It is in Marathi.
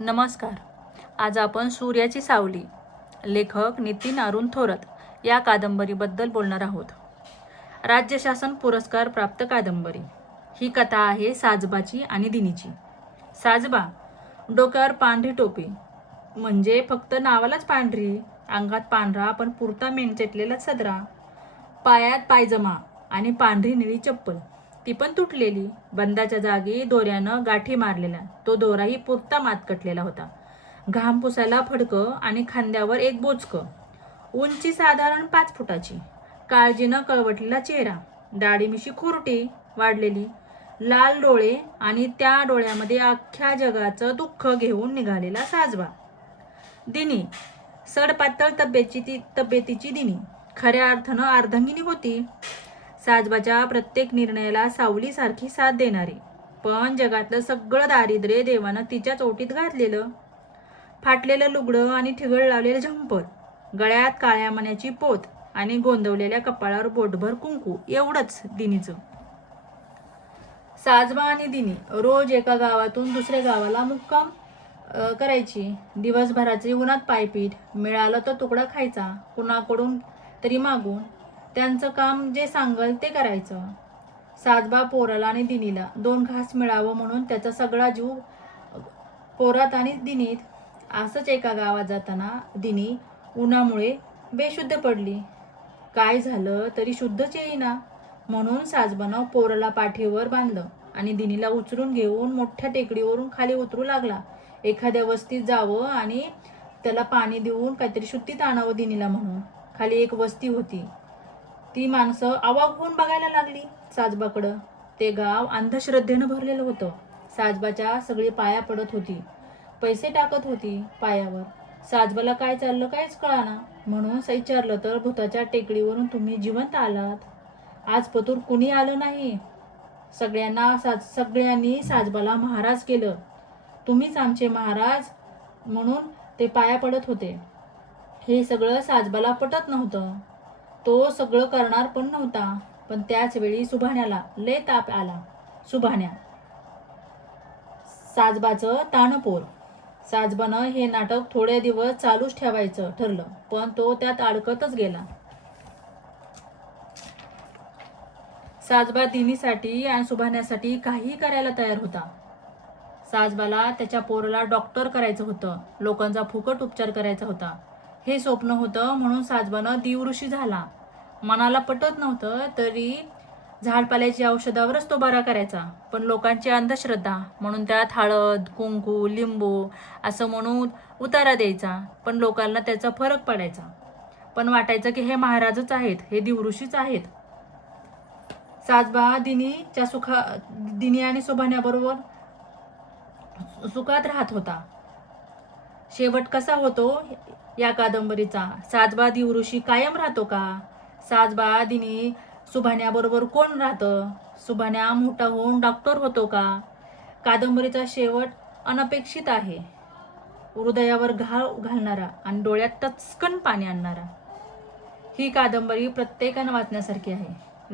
नमस्कार. आज आपण सूर्याची सावली लेखक नितीन अरुण थोरत या कादंबरीबद्दल बोलणार आहोत. राज्य शासन पुरस्कार प्राप्त कादंबरी. ही कथा आहे साजबाची आणि दिनीची. साजबा डोक्यावर पांढरी टोपी, म्हणजे फक्त नावालाच पांढरी, अंगात पांढरा पण पुरता मेंचटलेला सदरा, पायात पायजमा आणि पांढरी निळी चप्पल, ती पण तुटलेली, बंदाच्या जागी दोऱ्यानं गाठी मारलेला. तो दोराही पुरता मातकटलेला होता. घाम पुसायला फडकं आणि खांद्यावर एक बोचकं. उंची साधारण 5 फुटाची. काळजीनं कळवटलेला चेहरा, दाढी मिशी खुरटी वाढलेली, लाल डोळे आणि त्या डोळ्यामध्ये अख्ख्या जगाचं दुःख घेऊन निघालेला साजबा. दिनी सडपातळ तब्येतीची दिनी, खऱ्या अर्थानं अर्धांगिनी होती. साजबाच्या प्रत्येक निर्णयाला सावलीसारखी साथ देणारी. पण जगातलं सगळं दारिद्र्य देवानं तिच्याच ओटीत घातलेलं. फाटलेलं लुगडं आणि ठिगळ लावलेलं झंपर, गळ्यात काळ्या मण्याची पोत आणि गोंदवलेल्या कपाळावर बोटभर कुंकू, एवढंच दिनीचं. साजबा आणि दिनी रोज एका गावातून दुसऱ्या गावाला मुक्काम करायची. दिवसभराचे उन्हात पायपीट, मिळालं तर तुकडा खायचा, कुणाकडून तरी मागून. त्यांचं काम जे सांगल ते करायचं. साजबा पोराला आणि दिनीला 2 घास मिळावं म्हणून त्याचा सगळा जीव पोरात आणि दिनीत. असंच एका गावात जाताना दिनी उन्हामुळे बेशुद्ध पडली. काय झालं तरी शुद्धच येईना, म्हणून साजबानं पोराला पाठीवर बांधलं आणि दिनीला उचलून घेऊन मोठ्या टेकडीवरून खाली उतरू लागला. एखाद्या वस्तीत जावं आणि त्याला पाणी देऊन काहीतरी शुद्धीत आणावं दिनीला म्हणून. खाली एक वस्ती होती. ती माणसं अवाक होऊन बघायला लागली साजबाकडं. ते गाव अंधश्रद्धेनं भरलेलं होतं. साजबाच्या सगळी पाया पडत होती, पैसे टाकत होती पायावर. साजबाला काय चाललं काहीच कळाना, म्हणून विचारलं तर भूताच्या टेकडीवरून तुम्ही जिवंत आलात, आज पतूर कुणी आलं नाही. सगळ्यांनी साजबाला महाराज केलं. तुम्हीच आमचे महाराज म्हणून ते पाया पडत होते. हे सगळं साजबाला पटत नव्हतं. तो सगळं करणार पण नव्हता. पण त्याच वेळी सुभाण्याला लय ताप आला. सुभाण्या साजबाचं ताणपोर. साजबानं हे नाटक थोडे दिवस चालूच ठेवायचं ठरलं, पण तो त्यात अडकतच गेला. साजबा दिनीसाठी आणि सुभाण्यासाठी काहीही करायला तयार होता. साजबाला त्याच्या पोराला डॉक्टर करायचं होतं, लोकांचा फुकट उपचार करायचा होता. हे स्वप्न होतं म्हणून साजबानं दिवऋषी झाला. मनाला पटत नव्हतं तरी झाडपाल्याची औषधावरच तो बरा करायचा. पण लोकांची अंधश्रद्धा म्हणून त्यात हळद, कुंकू, लिंबू असं म्हणून उतारा द्यायचा. पण लोकांना त्याचा फरक पडायचा. पण वाटायचं की हे महाराजच आहेत, हे दिवऋषीच आहेत. साजबा दिनी आणि सुभाण्याबरोबर सुखात राहत होता. शेवट कसा होतो या कादंबरीचा? साजबा दिवऋषी कायम राहतो का? साजबा दिनी सुभाण्याबरोबर कोण राहतं? सुभाण्या मोठा होऊन डॉक्टर होतो का? कादंबरीचा शेवट अनपेक्षित आहे, हृदयावर घाव घालणारा आणि डोळ्यात टचकन पाणी आणणारा. ही कादंबरी प्रत्येकानं वाचण्यासारखी आहे.